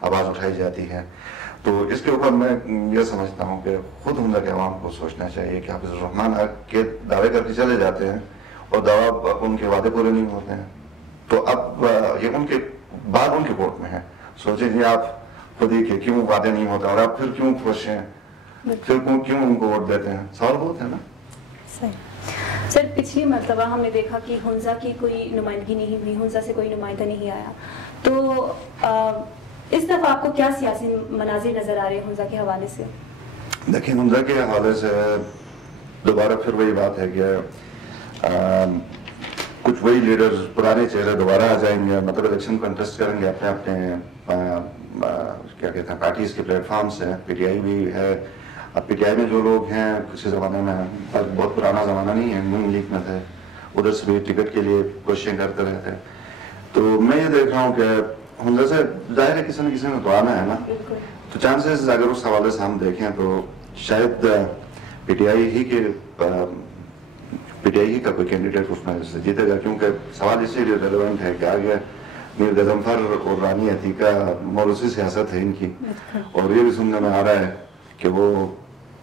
آواز اٹھائی جاتی ہے. تو اس کے اوپر میں یہ سمجھتا ہوں کہ خود حمزہ کے عوام کو سوچنا چاہیے کہ حافظ الرحمان کے دعوے کر کے چلے جاتے ہیں اور دعویٰ ان کے وعدے پورے نہیں ہوتے ہیں. تو اب یہ ان کے بعد ان کے ووٹ میں ہے. سوچیں جی آپ خود ہی کہ کیوں وعدے نہیں ہوتے اور آپ پھر کیوں خوش ہیں, پھر کیوں ان کو ووٹ دیتے ہیں. سوال بہت ہے نا. صحیح. سر پچھلی مرتبہ ہم نے دیکھا کہ حمزہ کی کوئی نمائندگی نہیں ہوئی, حمزہ سے کوئی نمائندہ نہیں آیا. تو اس دفعہ آپ کو کیا سیاسی مناظر نظر آ رہے ہیں حمزہ کے حوالے سے؟ دیکھیں حمزہ کے حوالے سے دوبارہ پھر وہی بات ہے کہ کچھ وہی لیڈرز پرانے چہرے دوبارہ آ جائیں گے, مطلب الیکشن کنٹیسٹ کریں گے اپنے اپنے کیا کہتے ہیں پارٹیز کے پلیٹ فارم سے. پی ٹی آئی بھی ہے. اب پی ٹی آئی میں جو لوگ ہیں کسی زمانے میں, بہت پرانا زمانہ نہیں ہے, نون لیگ میں تھے, ادھر سے بھی ٹکٹ کے لیے کوششیں کرتے رہتے. تو میں یہ دیکھ رہا ہوں کہ حمزہ سے ظاہر ہے کسی نہ کسی نے تو آنا ہے نا. تو چانسز اگر اس حوالے سے ہم دیکھیں تو شاید پی ٹی آئی ہی کا کوئی کینڈیڈیٹ اس میں سے جیتے گا, کیونکہ سوال اسی لیے ریلیونٹ ہے کہ آگے میر غضنفر اور رانی عتیقہ موروثی سیاست ہے ان کی, اور یہ بھی سننے میں آ رہا ہے کہ وہ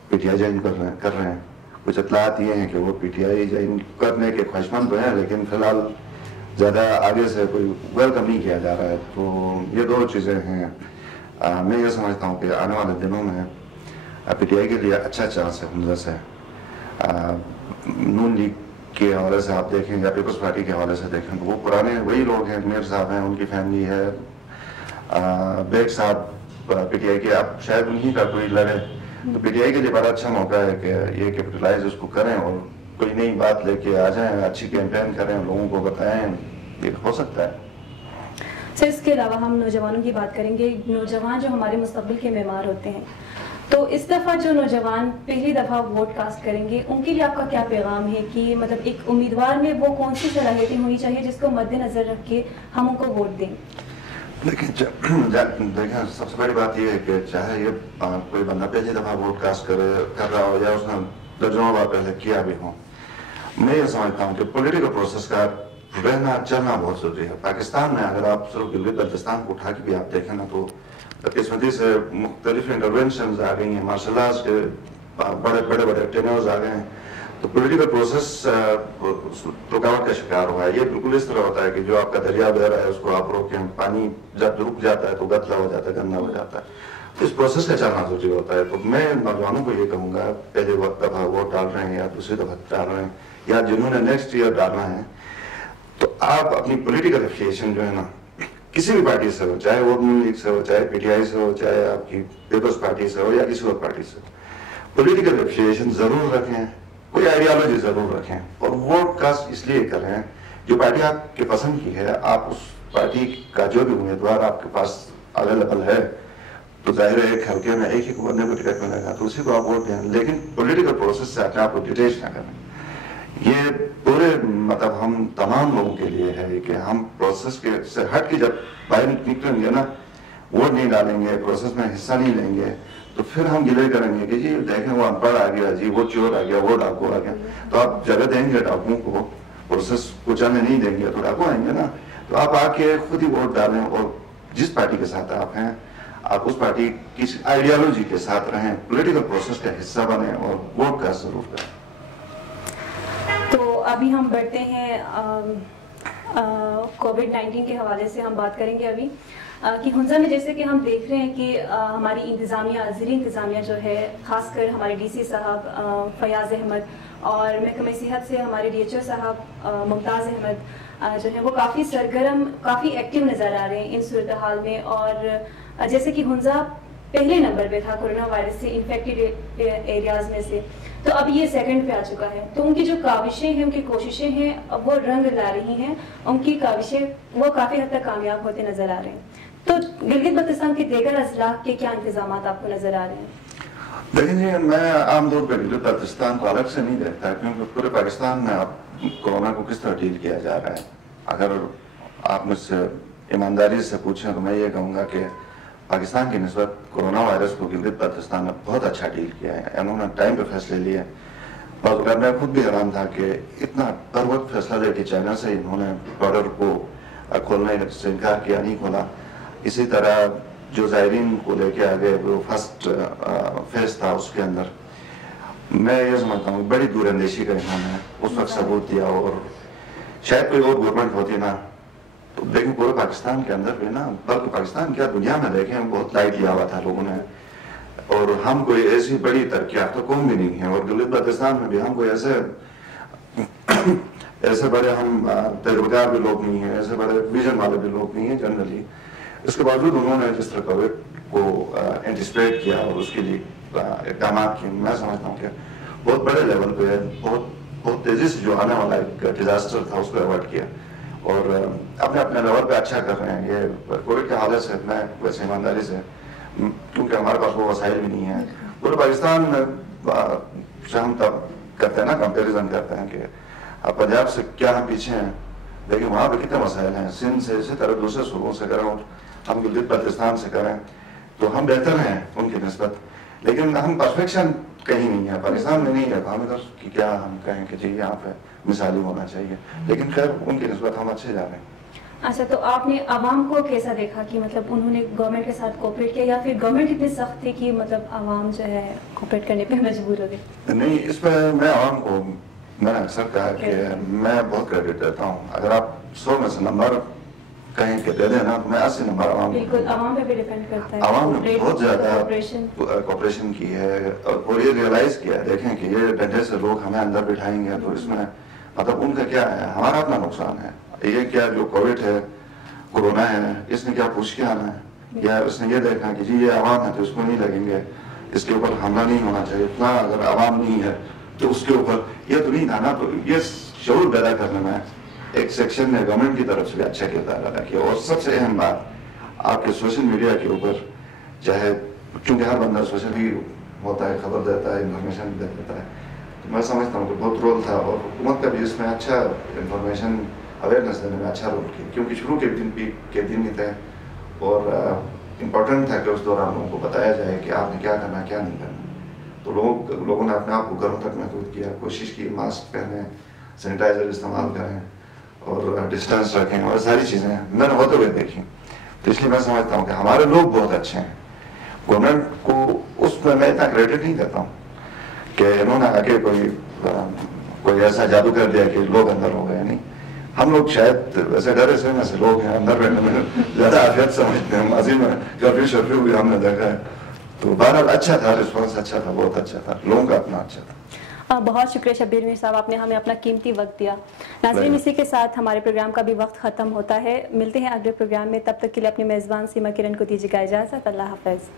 پی ٹی آئی جوائن کر رہے ہیں. کچھ اطلاعات یہ ہیں کہ وہ پی ٹی آئی جوائن کرنے کے خواہشمند تو ہیں, لیکن فی الحال زیادہ آگے سے کوئی ویلکم نہیں کیا جا رہا ہے. تو یہ دو چیزیں ہیں. میں یہ سمجھتا ہوں کہ آنے والے دنوں میں پی ٹی آئی کے لیے اچھا چانس ہے حمزہ سے. نون لیگ کے حوالے سے آپ دیکھیں یا پیپلز پارٹی کے حوالے سے دیکھیں تو وہ پرانے وہی لوگ ہیں. میر صاحب ہیں, ان کی فیملی ہے, بیگ صاحب پی ٹی آئی کے, اب شاید انہیں کا کوئی لڑے. تو پی ٹی آئی کے لیے بڑا اچھا موقع ہے کہ یہ کیپٹلائز اس کو کریں اور کوئی نئی بات لے کے آ جائیں, اچھی کیمپین کریں, لوگوں کو بتائیں. یہ ہو سکتا ہے. سر اس کے علاوہ ہم نوجوانوں کی بات کریں گے. نوجوان جو ہمارے مستقبل کے معمار ہوتے ہیں, تو اس دفعہ جو نوجوان پہلی دفعہ ووٹ کاسٹ کریں گے ان کے لیے آپ کا کیا پیغام ہے کہ مطلب ایک امیدوار میں وہ کون سی صلاحیتیں ہونی چاہیے جس کو مد نظر رکھ کے ہم ان کو ووٹ دیں؟ دیکھیں سب سے بڑی بات یہ ہے کہ چاہے یہ کوئی بندہ پہلی دفعہ ووٹ کاسٹ کر رہا ہو یا اس نے درجنوں بار پہلے کیا بھی ہو, میں یہ سمجھتا ہوں کہ پولیٹیکل پروسیس کا رہنا چلنا بہت ضروری ہے. پاکستان میں اگر آپ صرف گلگت بلتستان کو اٹھا کے بھی آپ دیکھیں نا تو قسمتی سے مختلف انٹرونشنز آ گئی ہیں, مارشل آرٹس کے بڑے بڑے ٹرینرز آ گئے ہیں. تو پولیٹیکل پروسیس رکاوٹ کا شکار ہوا ہے. یہ بالکل اس طرح ہوتا ہے کہ جو آپ کا دریا بہ رہا ہے اس کو آپ روکیں, پانی جب رک جاتا ہے تو گتلا ہو جاتا ہے, گندا ہو جاتا ہے. تو اس پروسیس کا چلنا ضروری ہوتا ہے. تو میں نوجوانوں کو یہ کہوں گا, پہلے دفعہ ووٹ ڈال رہے ہیں یا دوسری دفعہ ڈال رہے ہیں یا جنہوں نے نیکسٹ ایئر ڈالنا ہے, تو آپ اپنی پولیٹیکل افیلیشن جو ہے نا کسی بھی پارٹی سے ہو, چاہے وہ نون لیگ سے ہو, چاہے پی ٹی آئی سے ہو, چاہے آپ کی پیپلز پارٹی سے ہو یا کسی اور پارٹی سے, پولیٹیکل افیلیشن ضرور رکھیں, کوئی آئیڈیالوجی ضرور رکھیں, اور ووٹ کاسٹ اس لیے کریں جو پارٹی آپ کے پسند کی ہے. آپ اس پارٹی کا جو بھی امیدوار آپ کے پاس اویلیبل ہے تو ظاہر ہے ایک حلقے میں ایک ہی بندے کو ٹکٹ ملے گا تو اسی کو آپ ووٹ دیں, لیکن پولیٹیکل پروسیس سے اپنے آپ کو ڈیٹیچ نہ کریں. یہ پورے مطلب ہم تمام لوگوں کے لیے ہے کہ ہم پروسیس کے سے ہٹ کے جب باہر نکلیں گے نا, ووٹ نہیں ڈالیں گے, پروسیس میں حصہ نہیں لیں گے, تو پھر ہم گلے کریں گے کہ جی دیکھیں وہ ان پڑھ آ گیا, جی وہ چور آ گیا, وہ ڈاکو آ گیا. تو آپ جگہ دیں گے ڈاکوؤں کو, پروسیس کو چلنے نہیں دیں گے تو ڈاکو آئیں گے نا. تو آپ آ کے خود ہی ووٹ ڈالیں اور جس پارٹی کے ساتھ آپ ہیں آپ اس پارٹی کی آئیڈیالوجی کے ساتھ رہیں, پولیٹیکل پروسیس کا حصہ بنیں اور ووٹ کا ضرور کریں. تو ابھی ہم بڑھتے ہیں کووڈ-19 کے حوالے سے ہم بات کریں گے ابھی کہ حمزہ میں جیسے کہ ہم دیکھ رہے ہیں کہ ہماری انتظامیہ, زیر انتظامیہ جو ہے, خاص کر ہمارے ڈی سی صاحب فیاض احمد اور محکمہ صحت سے ہمارے ڈی ایچ او صاحب ممتاز احمد جو ہے وہ کافی سرگرم, کافی ایکٹیو نظر آ رہے ہیں ان صورتحال میں. اور جیسے کہ حمزہ پہلے نمبر پہ تھا کورونا وائرس سے انفیکٹڈ ایریاز میں سے, تو اب یہ سیکنڈ پہ آ چکا ہے. تو ان کی جو کاوشیں ہیں, ان کی کوششیں ہیں, اب وہ رنگ لا رہی ہیں. ان کی کاوشیں وہ کافی حد تک کامیاب ہوتے نظر آ رہے ہیں. تو گلگت بلتستان کے دیگر اضلاع کے کیا انتظامات آپ کو نظر آ رہے ہیں؟ دیکھیں جی, میں عام طور پہ گلگت بلتستان کو الگ سے نہیں دیکھتا, کیونکہ پورے پاکستان میں اب کورونا کو کس طرح ڈیل کیا جا رہا ہے. اگر آپ مجھ سے ایمانداری سے پوچھیں تو میں یہ کہوں گا کہ پاکستان کی نسبت کورونا وائرس کو گلگت بلتستان نے بہت اچھا ڈیل کیا ہے. انہوں نے ٹائم پہ فیصلے لیے. اور میں خود بھی حیران تھا کہ اتنا بر وقت فیصلہ لے کے چائنا سے انہوں نے بارڈر کو کھولنے سے انکار کیا, نہیں کھولا. اسی طرح جو زائرین کو لے کے آگے وہ فرسٹ فیز تھا اس کے اندر میں یہ سمجھتا ہوں بڑی دور اندیشی کا انہوں نے اس وقت ثبوت دیا، اور شاید کوئی اور گورنمنٹ ہوتی نا تو دیکھیں پورے پاکستان کے اندر بھی نا، بلکہ پاکستان کیا دنیا میں دیکھیں بہت لائٹ لیا ہوا تھا لوگوں نے، اور ہم کوئی ایسی بڑی ترقی یافتہ قوم بھی نہیں ہے، اور گلگت بلتستان میں بھی ہم کوئی ایسے بڑے ہم تجربہ بھی لوگ نہیں ہیں، ایسے بڑے ویژن والے بھی لوگ نہیں ہیں جنرلی۔ اس کے باوجود انہوں نے جس طرح کووڈ کو اینٹیسپیٹ کیا اور اس کے لیے اقدامات کیے، میں سمجھتا ہوں کہ بہت بڑے لیول پہ بہت تیزی سے جو آنے والا ایک ڈیزاسٹر تھا اس کو اوائڈ کیا، اور اپنے اپنے لیول پہ اچھا کر رہے ہیں۔ یہ کووڈ کے حوالے سے میں ویسے ایمانداری سے، کیونکہ ہمارے پاس وہ وسائل بھی نہیں ہیں، پورے پاکستان سے ہم تب کرتے ہیں نا کمپیریزن کرتے ہیں کہ اب پنجاب سے کیا ہم پیچھے ہیں، لیکن وہاں پہ کتنے مسائل ہیں، سندھ سے اسی طرح دوسرے صوبوں سے کریں، ہم گلگت بلتستان سے کریں تو ہم بہتر ہیں ان کی نسبت، لیکن ہم پرفیکشن کہیں نہیں ہے، پاکستان میں نہیں ہے، ہم ادھر کی کیا ہم کہیں کہ جی یہاں پہ مثالی ہونا چاہیے، لیکن خیر ان کی نسبت ہم اچھے جا رہے ہیں۔ اچھا، تو آپ نے عوام کو کیسا دیکھا کہ مطلب انہوں نے گورنمنٹ کے ساتھ کوپریٹ کیا، یا پھر گورنمنٹ اتنی سخت تھی کہ مطلب عوام جو ہے کوپریٹ کرنے پہ مجبور ہو گئی؟ نہیں، اس میں میں عوام کو میں نے اکثر کہا کہ میں بہت کریڈٹ دیتا ہوں، اگر آپ 100 میں سے نمبر کہیں کہ دے دیں نا تو میں 80 نمبر عوام کو۔ بالکل، عوام پہ بھی ڈیپینڈ کرتا ہے، عوام نے بہت زیادہ کوپریشن کی ہے، اور یہ ریئلائز کیا ہے، دیکھیں کہ یہ ڈنڈے سے لوگ ہمیں اندر بٹھائیں گے تو اس میں مطلب ان کا کیا ہے، ہمارا اپنا نقصان ہے۔ یہ کیا جو کووڈ ہے، کورونا ہے، اس نے کیا پوچھ کے آنا ہے، یا اس نے یہ دیکھنا کہ جی یہ عوام ہے تو اس کو نہیں لگیں گے، اس کے اوپر حملہ نہیں ہونا چاہیے، اتنا اگر عوام نہیں ہے تو اس کے اوپر یہ تو نہیں تھا نا۔ تو یہ شعور پیدا کرنے میں ایک سیکشن نے گورنمنٹ کی طرف سے بھی اچھا کردار ادا کیا، اور سب سے اہم بات آپ کے سوشل میڈیا کے اوپر، چاہے چونکہ ہر بندہ سوشلی ہوتا ہے، خبر دیتا ہے، انفارمیشن دیتا ہے، تو میں سمجھتا ہوں کہ بہت رول تھا، اور حکومت کا بھی اس میں اچھا انفارمیشن اویئرنیس دینے میں اچھا رول کیا، کیونکہ شروع کے دن ہی تھے، اور امپورٹنٹ تھا کہ اس دوران لوگوں کو بتایا جائے کہ آپ نے کیا کرنا کیا نہیں کرنا۔ تو لوگوں نے اپنے آپ کو گھروں تک محدود کیا، کوشش کی ماسک پہنیں، سینیٹائزر استعمال کریں اور ڈسٹینس رکھیں، اور ساری چیزیں میں نے ہوتے ہوئے دیکھی۔ تو اس لیے میں سمجھتا ہوں کہ ہمارے لوگ بہت اچھے ہیں، گورنمنٹ کو اس میں اتنا کریڈٹ نہیں دیتا ہوں کہ انہوں نے آگے کوئی ایسا جادو کر دیا کہ لوگ اندر ہو گئے، نہیں، ہم لوگ شاید ویسے ڈرے سے میں سے لوگ ہیں، اندر رہنے میں زیادہ عافیت سمجھتے ہیں، ماضی میں کرفیو شرفیو بھی ہم نے دیکھا ہے، تو بہرحال اچھا تھا، رسپانس اچھا تھا، بہت اچھا تھا، لوگوں کا اپنا اچھا تھا۔ بہت شکریہ شبیر میر صاحب، آپ نے ہمیں اپنا قیمتی وقت دیا۔ ناظرین، اسی کے ساتھ ہمارے پروگرام کا بھی وقت ختم ہوتا ہے، ملتے ہیں اگلے پروگرام میں، تب تک کے لیے اپنے میزبان سیما کرن کو دیجیے گا اجازت، اللہ حافظ۔